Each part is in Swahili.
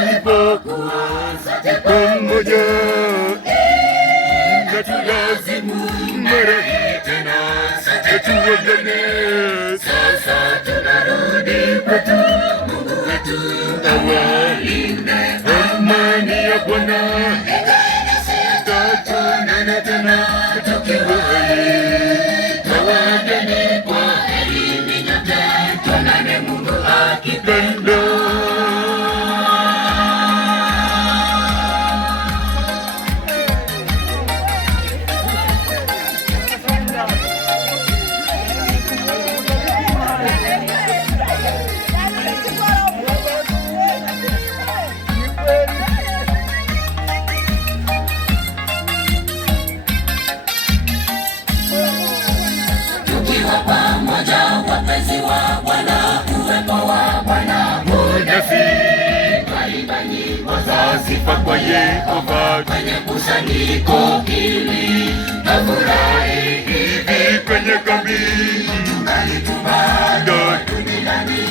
tulipokuwa sote pamoja, na tulazimu mara hii tena sote tuagane. Sasa tunarudi kwetu, Mungu wetu awalinde. Amani ya Bwana tutaonana tena tukiwa hai. Tawageni kwa heri nyote, tuonane Mungu akipenda. Wapenzi wa Bwana, uwepo wa Bwana unasi, twaimba nyimbo za sifa kwa Yehova kwenye kusanyiko hili, tafurahi hivi kwenye kambi, tungali bado duniani,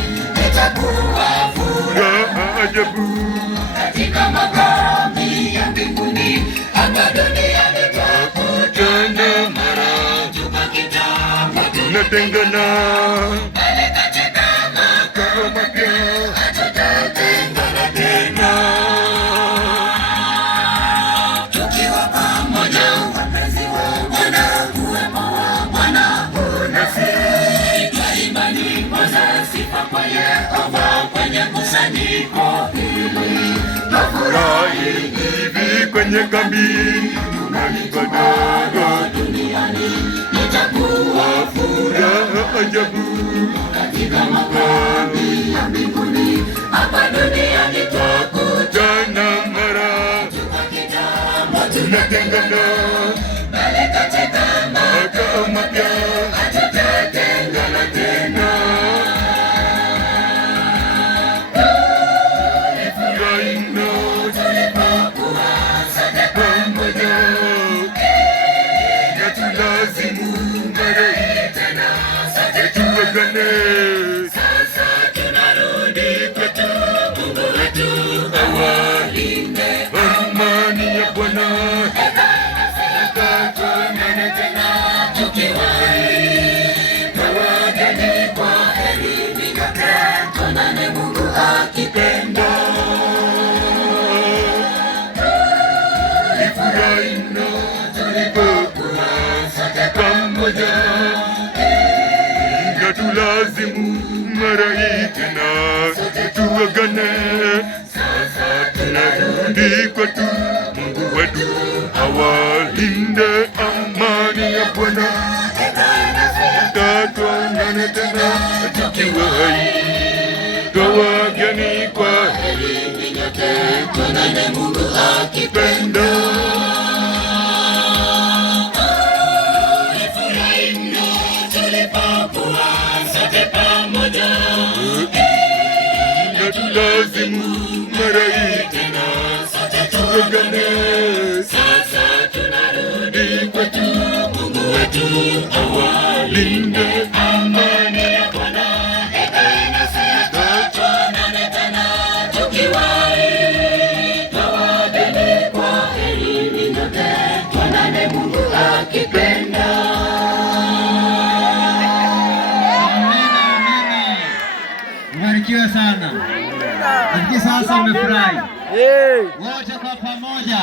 itakuwa furaha ajabu katika makambi ya mbinguni. Hapa duniani tutakutana mara tunatengana, bali katika makao mapya hatutatengana tena. Tukiwa pamoja, wapenzi wa Bwana, uwepo wa Bwana unasi, twaimba nyimbo za sifa kwa Yehova kwenye kusanyiko hili, tafurahi hivi kwenye kambi, tungali bado duniani, itakuwa furaha ajabu katika makambi ya mbinguni. Hapa duniani twakutana mara tukakitana, tunatengana, bali katika makao mapya hatutatengana tena. Tulifurahi mno tulipokuwa sote pamoja, na tulazimu mara hii tena sote tuagane. Sasa tunarudi kwetu, Mungu wetu awalinde. Amani ya Bwana tutaonana tena tukiwa hai. Tawageni kwa heri nyote, tuonane Mungu akipenda. Tulifurahi mno tulipokuwa sote pamoja, na tulazimu mara hii tena sote tuagane. Sasa tunarudi kwetu, Mungu wetu awalinde. Amani ya Bwana tutaonana tena tukiwa hai. Tawageni kwa heri nyote, tuonane Mungu akipenda. Na tulazimu mara hii tena sote tuagane. Sasa tunarudi kwetu, Mungu wetu awalinde. Amani ya Bwana ikae nasi, tuonane tena tukiwa hai. Tawageni kwa heri nyote, tuonane Mungu akipenda. Mbarikiwe sana. Sasa umefurahi wote kwa pamoja.